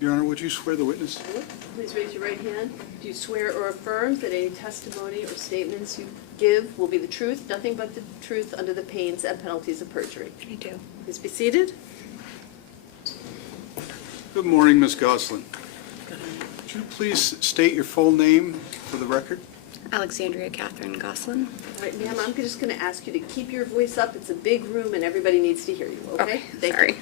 Your Honor, would you swear the witness? Please raise your right hand. Do you swear or affirm that any testimony or statements you give will be the truth, nothing but the truth, under the pains and penalties of perjury? I do. Please be seated. Good morning, Ms. Goslin. Would you please state your full name for the record? Alexandria Catherine Goslin. All right, ma'am, I'm just going to ask you to keep your voice up. It's a big room and everybody needs to hear you, okay? Thank sorry. you.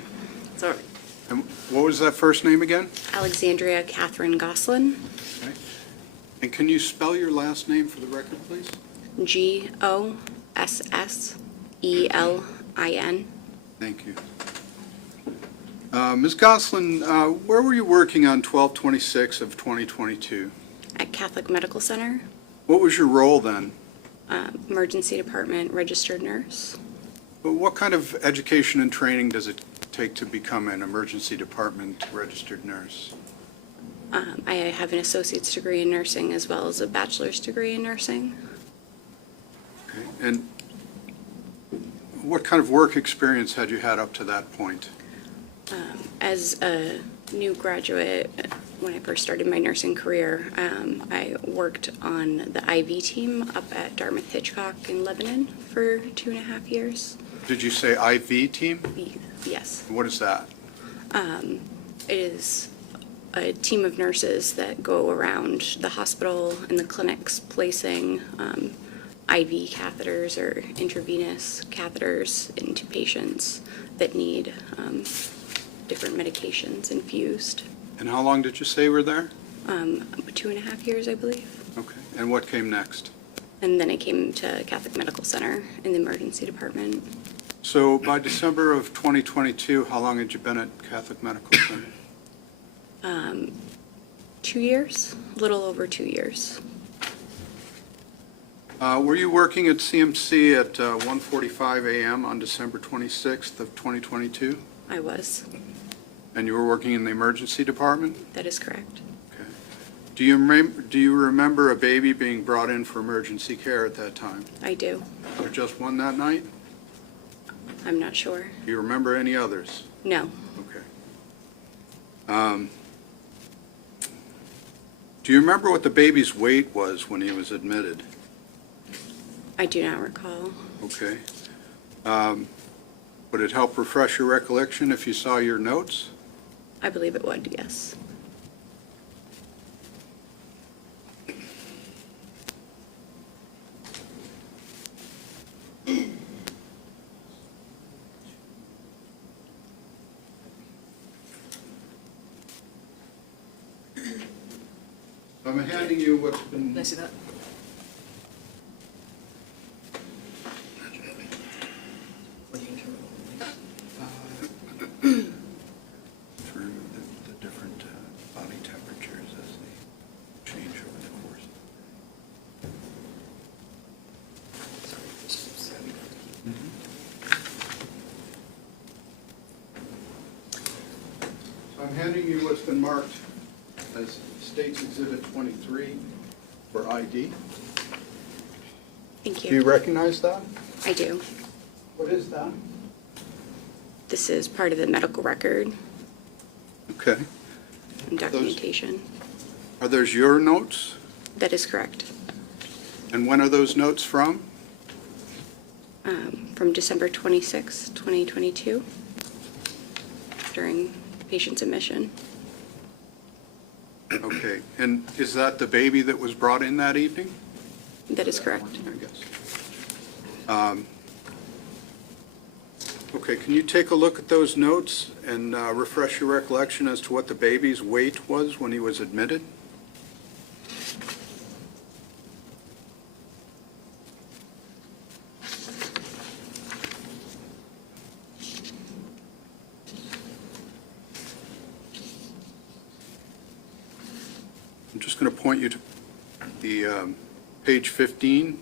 It's all right. And what was that first name again? Alexandria Catherine Goslin. Okay. And can you spell your last name for the record, please? Gossselin. Thank you. Ms. Goslin, where were you working on 12/26 of 2022? At Catholic Medical Center, What was your role then? emergency department registered nurse. What kind of education and training does it take to become an emergency department registered nurse? I have an associate's degree in nursing as well as a bachelor's degree in nursing. Okay. And what kind of work experience had you had up to that point? As a new graduate, when I first started my nursing career, I worked on the IV team up at Dartmouth Hitchcock in Lebanon for 2.5 years. Did you say IV team? Yes. What is that? It is a team of nurses that go around the hospital and the clinics placing IV catheters or intravenous catheters into patients that need different medications infused. And how long did you say you were there? 2.5 years, I believe. Okay. And what came next? And then I came to Catholic Medical Center in the emergency department. So by December of 2022, how long had you been at Catholic Medical Center? 2 years, a little over 2 years. Were you working at CMC at 1:45 a.m. on December 26th of 2022? I was. And you were working in the emergency department? That is correct. Okay. Do you remember a baby being brought in for emergency care at that time? I do. Or just one that night? I'm not sure. Do you remember any others? No. Okay. Do you remember what the baby's weight was when he was admitted? I do not recall. Okay. Would it help refresh your recollection if you saw your notes? I believe it would, yes. I'm handing you what's been... Can I see that? through the different body temperatures as they change over the course. So I'm handing you what's been marked as State's Exhibit 23 for ID. Thank Do you you. recognize that? I do. What is that? This is part of the medical record Okay. and documentation. Are those your notes? That is correct. And when are those notes from? From December 26, 2022, during patient's admission. Okay. And is that the baby that was brought in that evening? That is correct. I guess. Okay, can you take a look at those notes and refresh your recollection as to what the baby's weight was when he was admitted? I'm just going to point you to the page 15.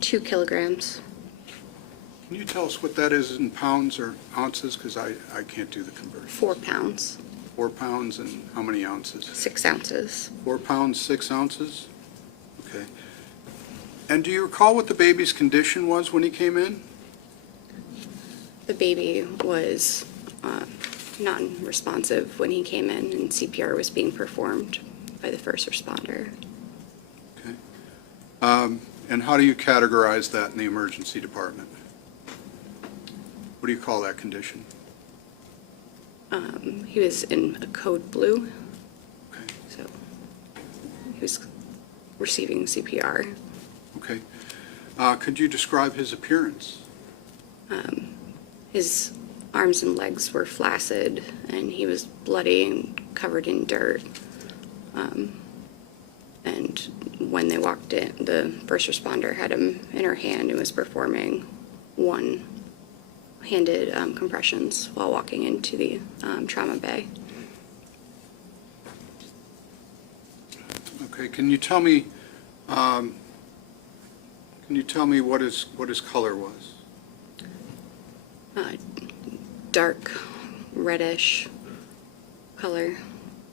Two kilograms. Can you tell us what that is in pounds or ounces? Because I can't do the conversion. 4 pounds, 4 pounds and how many ounces? 6 ounces. 4 pounds, 6 ounces? Okay. And do you recall what the baby's condition was when he came in? The baby was non-responsive when he came in, and CPR was being performed by the first responder. Okay. And how do you categorize that in the emergency department? What do you call that condition? He was in a code blue, Okay. so he was receiving CPR. Okay. Could you describe his appearance? His arms and legs were flaccid, and he was bloody and covered in dirt. And when they walked in, the first responder had him in her hand and was performing one-handed compressions while walking into the trauma bay. Okay. Can you tell me what his color was? Dark reddish color.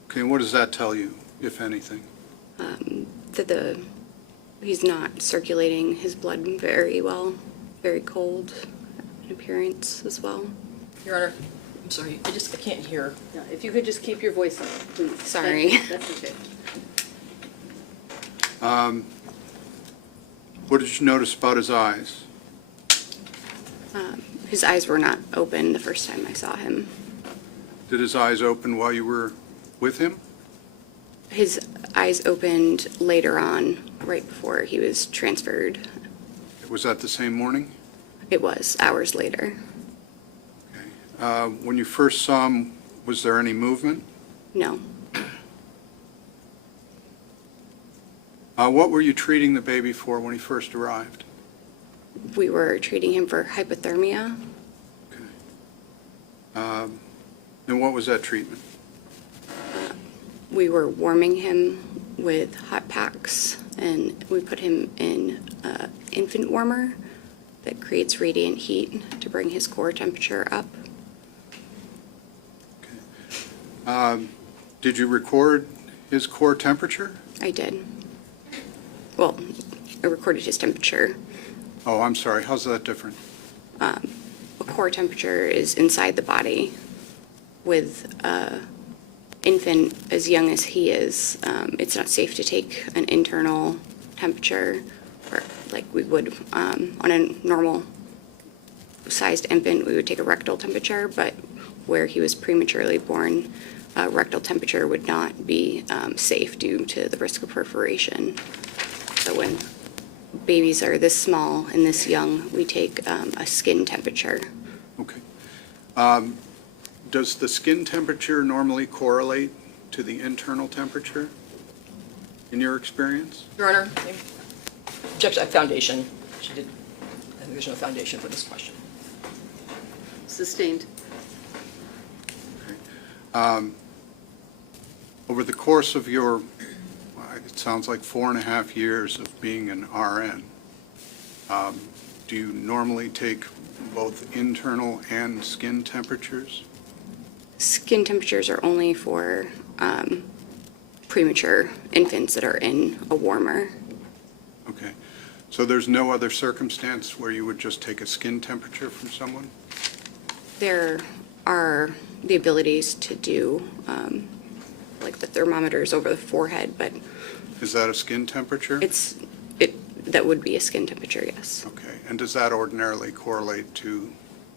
Okay. And what does that tell you, if anything? That he's not circulating his blood very well, very cold in appearance as well. Your Honor, I'm sorry, I can't hear. Yeah, if you could just keep your voice up, please. Sorry. Thank you. That's okay. What did you notice about his eyes? His eyes were not open the first time I saw him. Did his eyes open while you were with him? His eyes opened later on, right before he was transferred. Was that the same morning? It was hours later. Okay. When you first saw him, was there any movement? No. What were you treating the baby for when he first arrived? We were treating him for hypothermia. Okay. And what was that treatment? We were warming him with hot packs, and we put him in an infant warmer that creates radiant heat to bring his core temperature up. Did you record his core temperature? I did. Well, I recorded his temperature. Oh, I'm sorry. How's that different? A core temperature is inside the body. With an infant as young as he is, it's not safe to take an internal temperature or like we would on a normal sized infant. We would take a rectal temperature, but where he was prematurely born, rectal temperature would not be safe due to the risk of perforation. So when babies are this small and this young, we take a skin temperature. Okay. Does the skin temperature normally correlate to the internal temperature in your experience? Your Honor, objection at foundation. I think there's no foundation for this question. Sustained. Okay. Over the course of your, it sounds like 4.5 years of being an RN, do you normally take both internal and skin temperatures? Skin temperatures are only for premature infants that are in a warmer. Okay. So there's no other circumstance where you would just take a skin temperature from someone? There are the abilities to do like the thermometers over the forehead, but Is that a skin temperature? that would be a skin temperature, yes. Okay. And does that ordinarily correlate to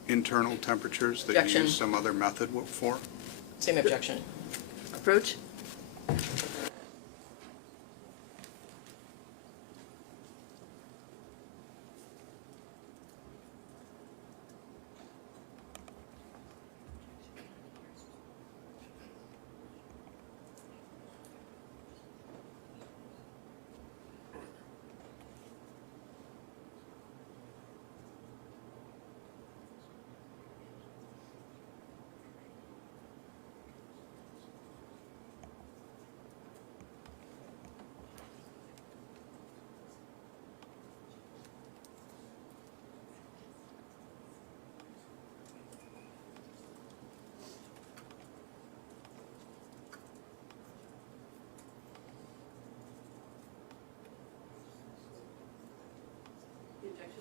internal temperatures that you Objection. use some other method for? Same objection. Approach?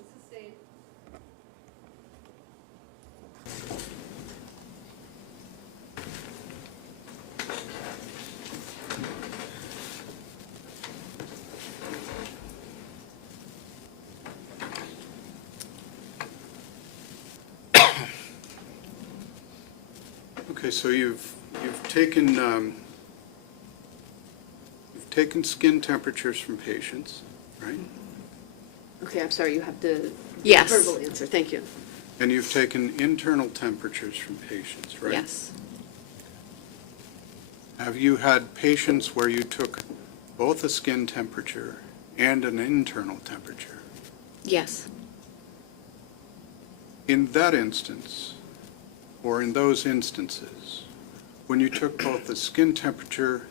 sustained. Okay, so you've taken skin temperatures from patients, right? Okay, I'm sorry, you have to. Yes. Verbal answer, thank you. And you've taken internal temperatures from patients, right? Yes. Have you had patients where you took both a skin temperature and an internal temperature? Yes. In that instance, or in those instances, when you took both the skin temperature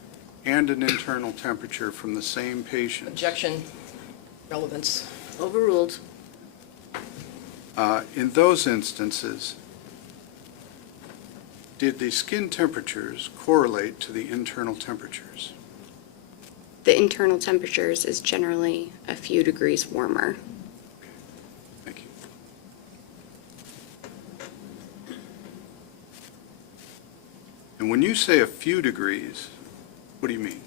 and an internal temperature from the same patient, Objection, relevance. Overruled. in those instances, did the skin temperatures correlate to the internal temperatures? The internal temperatures is generally a few degrees warmer. Thank you. And when you say a few degrees, what do you mean?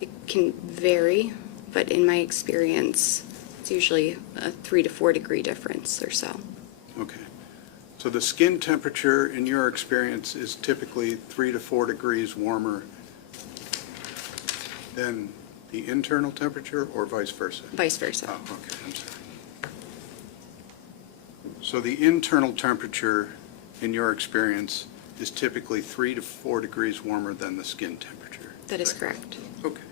It can vary, but in my experience, it's usually a 3 to 4 degree difference or so. Okay. So the skin temperature, in your experience, is typically 3 to 4 degrees warmer than the internal temperature, or vice versa? Vice versa. Oh, okay, I'm sorry. So the internal temperature, in your experience, is typically 3 to 4 degrees warmer than the skin temperature? That is correct. Okay.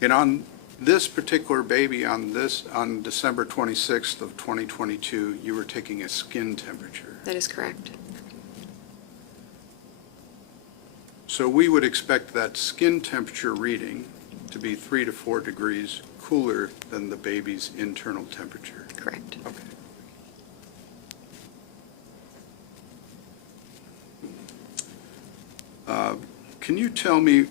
And on this particular baby, on December 26th of 2022, you were taking a skin temperature. That is correct. So we would expect that skin temperature reading to be 3 to 4 degrees cooler than the baby's internal temperature. Correct. Okay. Can you tell me,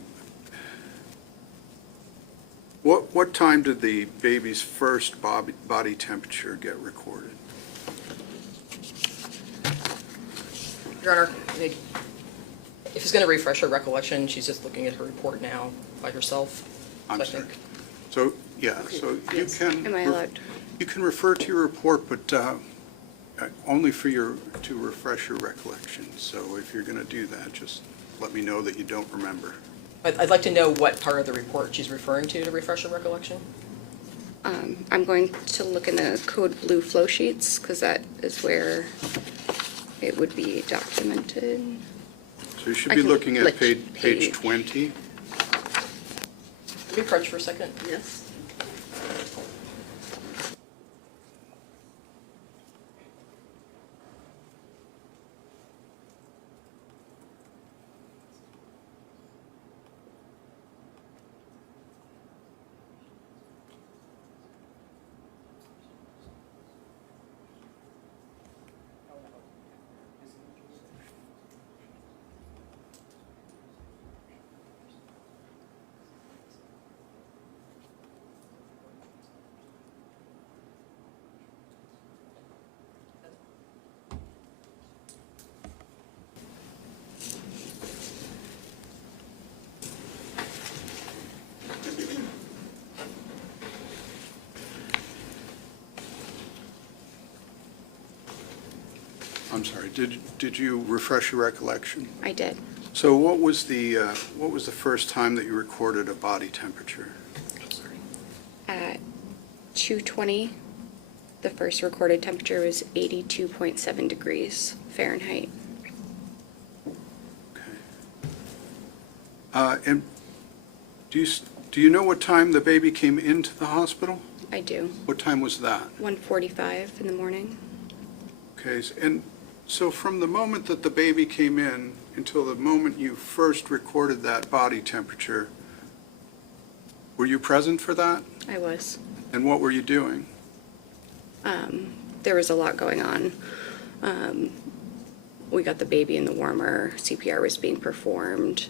what time did the baby's first body temperature get recorded? Your Honor, if he's going to refresh her recollection, she's just looking at her report now by herself. I'm So I sorry. think- So, yeah, Okay, so you yes. can. Am I allowed? You can refer to your report, but only to refresh your recollection. So if you're going to do that, just let me know that you don't remember. I'd like to know what part of the report she's referring to refresh her recollection. I'm going to look in the code blue flow sheets because that is where it would be documented. So you should I be can looking at click page page. 20. Let me crunch for a second. Yes. I'm sorry, did you refresh your recollection? I did. So what was the first time that you recorded a body temperature? At 2:20, the first recorded temperature was 82.7 degrees Fahrenheit. Okay. And do you know what time the baby came into the hospital? I do. What time was that? 1:45 in the morning. Okay, and so from the moment that the baby came in until the moment you first recorded that body temperature, were you present for that? I was. And what were you doing? There was a lot going on. We got the baby in the warmer. CPR was being performed.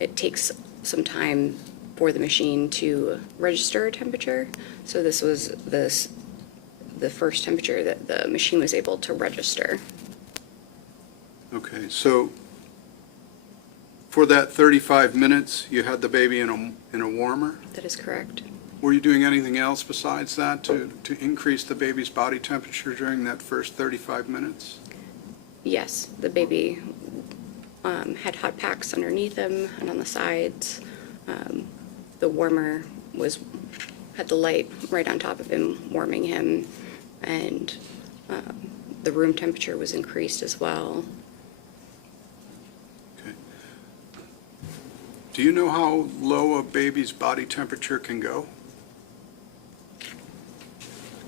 It takes some time for the machine to register a temperature. So this was the first temperature that the machine was able to register. Okay, so for that 35 minutes, you had the baby in a warmer? That is correct. Were you doing anything else besides that to increase the baby's body temperature during that first 35 minutes? Yes, the baby had hot packs underneath him and on the sides. The warmer had the light right on top of him, warming him, and the room temperature was increased as well. Okay. Do you know how low a baby's body temperature can go?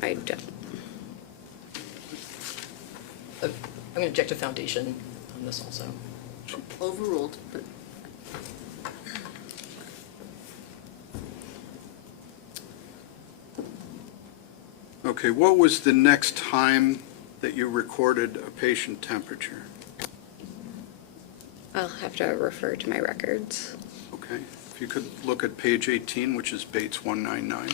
I don't. I'm going to object to foundation on this also. Overruled, but Okay, what was the next time that you recorded a patient temperature? I'll have to refer to my records. Okay, if you could look at page 18, which is Bates 199.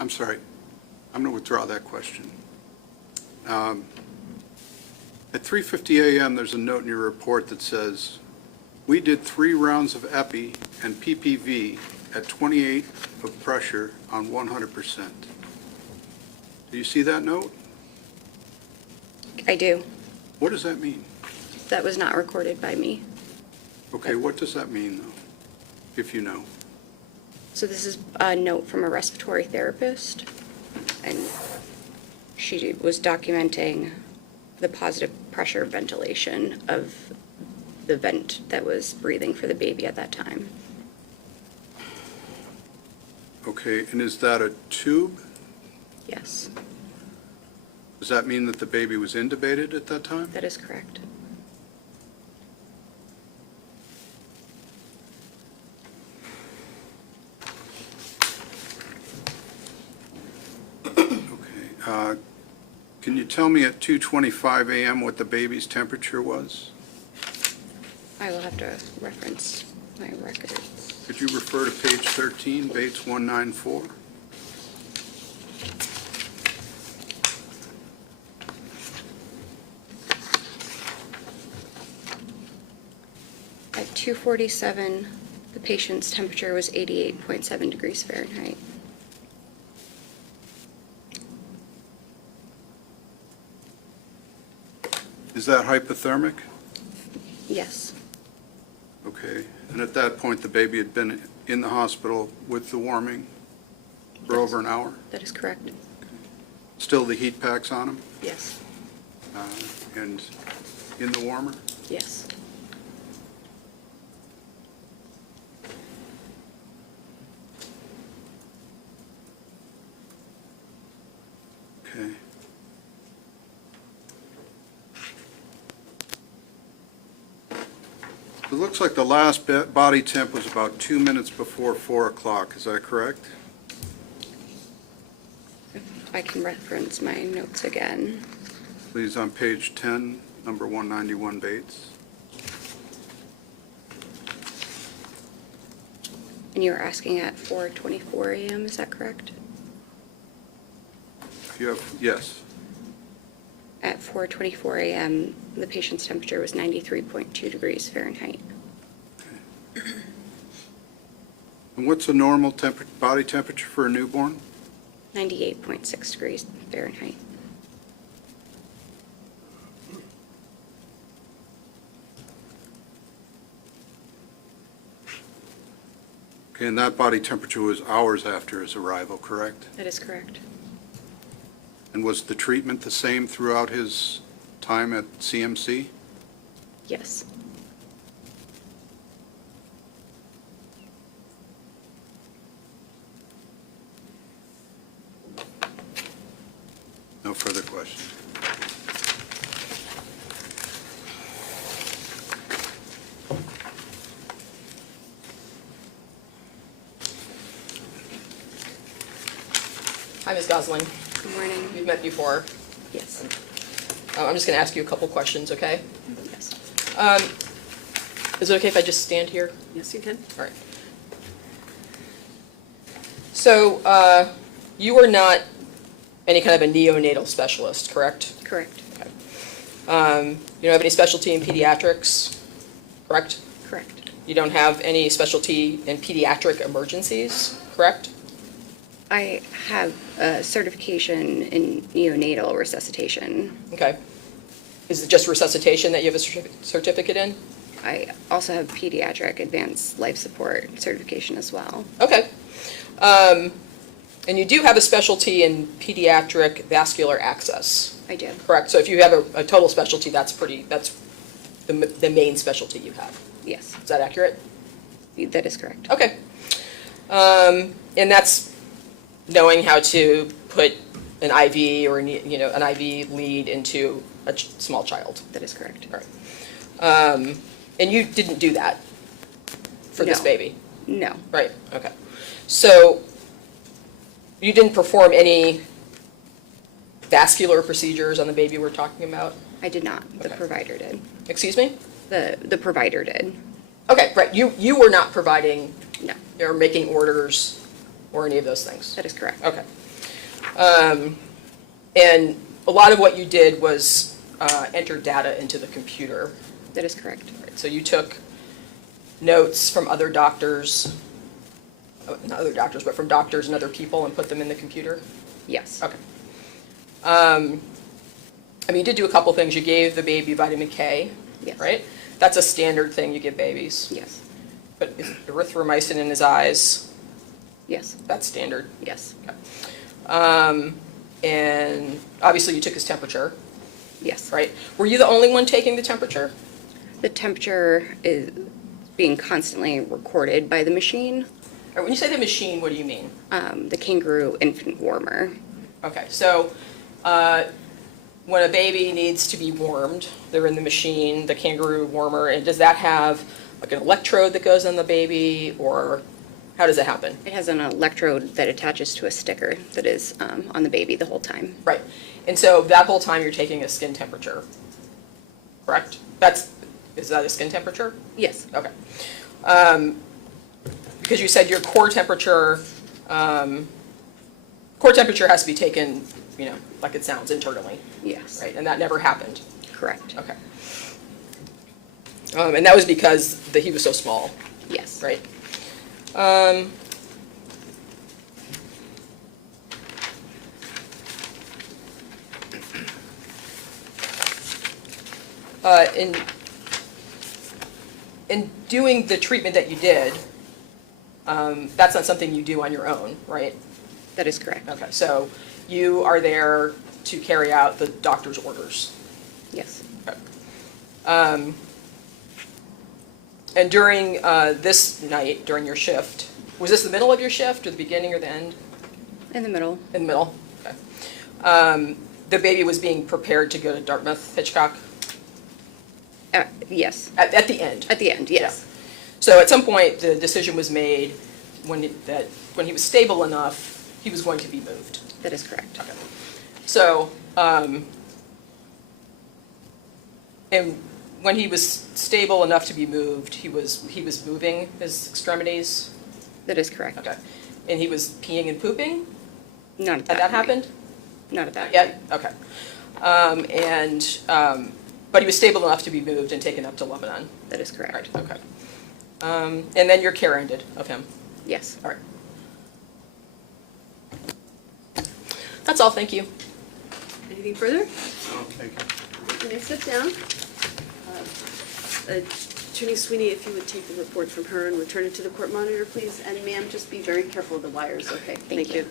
I'm sorry, I'm going to withdraw that question. At 3:50 a.m., there's a note in your report that says, "We did 3 rounds of epi and PPV at 28 of pressure on 100%. Do you see that note? I do. What does that mean? That was not recorded by me. Okay, what does that mean, though, if you know? So this is a note from a respiratory therapist, and she was documenting the positive pressure ventilation of the vent that was breathing for the baby at that time. Okay, and is that a tube? Yes, Does that mean that the baby was intubated at that time? that is correct. Okay. Can you tell me at 2:25 a.m. what the baby's temperature was? I will have to reference my records. Could you refer to page 13, Bates 194? At 2:47, the patient's temperature was 88.7 degrees Fahrenheit. Is that hypothermic? Yes, Okay. And at that point, the baby had been in the hospital with the warming for over an hour? that is correct. Still the heat packs on him Yes, and in the warmer? yes. Okay. It looks like the last body temp was about 2 minutes before 4 o'clock. Is that correct? I can reference my notes again. Please, on page 10, number 191 Bates. And you were asking at 4:24 a.m., is that correct? If you have, yes. At 4:24 a.m., the patient's temperature was 93.2 degrees Fahrenheit. And what's a normal body temperature for a newborn? 98.6 degrees Fahrenheit. Okay, and that body temperature was hours after his arrival, correct? That is correct. And was the treatment the same throughout his time at CMC? Yes. No further questions. Hi, Ms. Gosling. Good morning. We've met before. Yes. I'm just going to ask you a couple questions, okay? Yes. Is it okay if I just stand here? Yes, you can. All right. So, you are not any kind of a neonatal specialist, correct? Correct. You don't have any specialty in pediatrics, correct? Correct. You don't have any specialty in pediatric emergencies, correct? I have a certification in neonatal resuscitation. Okay. Is it just resuscitation that you have a certificate in? I also have pediatric advanced life support certification as well. Okay. And you do have a specialty in pediatric vascular access, I do. correct? So if you have a total specialty, that's the main specialty you have. Yes, Is that accurate? that is correct. Okay. And that's knowing how to put an IV or, an IV lead into a small child. That is correct. All right. And you didn't do that for this No. baby? No, Right, okay. So you didn't perform any vascular procedures on the baby we're talking about? I did not. The Okay. provider did. Excuse me? The provider did. Okay, right, you were not providing No, or making orders or any of those things? that is correct. Okay. And a lot of what you did was enter data into the computer. That is correct. Right, so you took notes from other doctors, not other doctors, but from doctors and other people and put them in the computer? Yes. Okay. I mean, you did do a couple things. You gave the baby vitamin K, Yes. right? That's a standard thing you give babies. Yes. But erythromycin in his eyes, Yes. that's standard. Yes. And obviously you took his temperature, Yes. right? Were you the only one taking the temperature? The temperature is being constantly recorded by the machine, Or when you say the machine, what do you mean? the kangaroo infant warmer. Okay, so when a baby needs to be warmed, they're in the machine, the kangaroo warmer, and does that have like an electrode that goes on the baby, or how does it happen? It has an electrode that attaches to a sticker that is on the baby the whole time. Right, and so that whole time you're taking a skin temperature, correct? Is that a skin temperature? Yes. Okay. Because you said your core temperature has to be taken, like it sounds, internally, Yes. right? And that never happened. Correct. Okay. And that was because he was so small, Yes. right? In doing the treatment that you did, that's not something you do on your own, right? That is correct. Okay, so you are there to carry out the doctor's orders. Yes. Okay. And during this night, during your shift, was this the middle of your shift, or the beginning or the end? In the middle. In the middle? Okay. The baby was being prepared to go to Dartmouth Hitchcock Yes. at the end? At the end, yes. So at some point, the decision was made when he was stable enough, he was going to be moved. That is correct. Okay. So, and when he was stable enough to be moved, he was moving his extremities? That is correct. Okay. And he was peeing and pooping? Not at that Had that point. happened? Not at that Yeah, point. okay. But he was stable enough to be moved and taken up to Lebanon? That is correct. Right, okay. And then your care ended of him? Yes. All right. That's all, thank you. Anything further? Oh, thank you. You may sit down. Attorney Sweeney, if you would take the report from her and return it to the court monitor, please. And ma'am, just be very careful of the wires, okay? Thank you.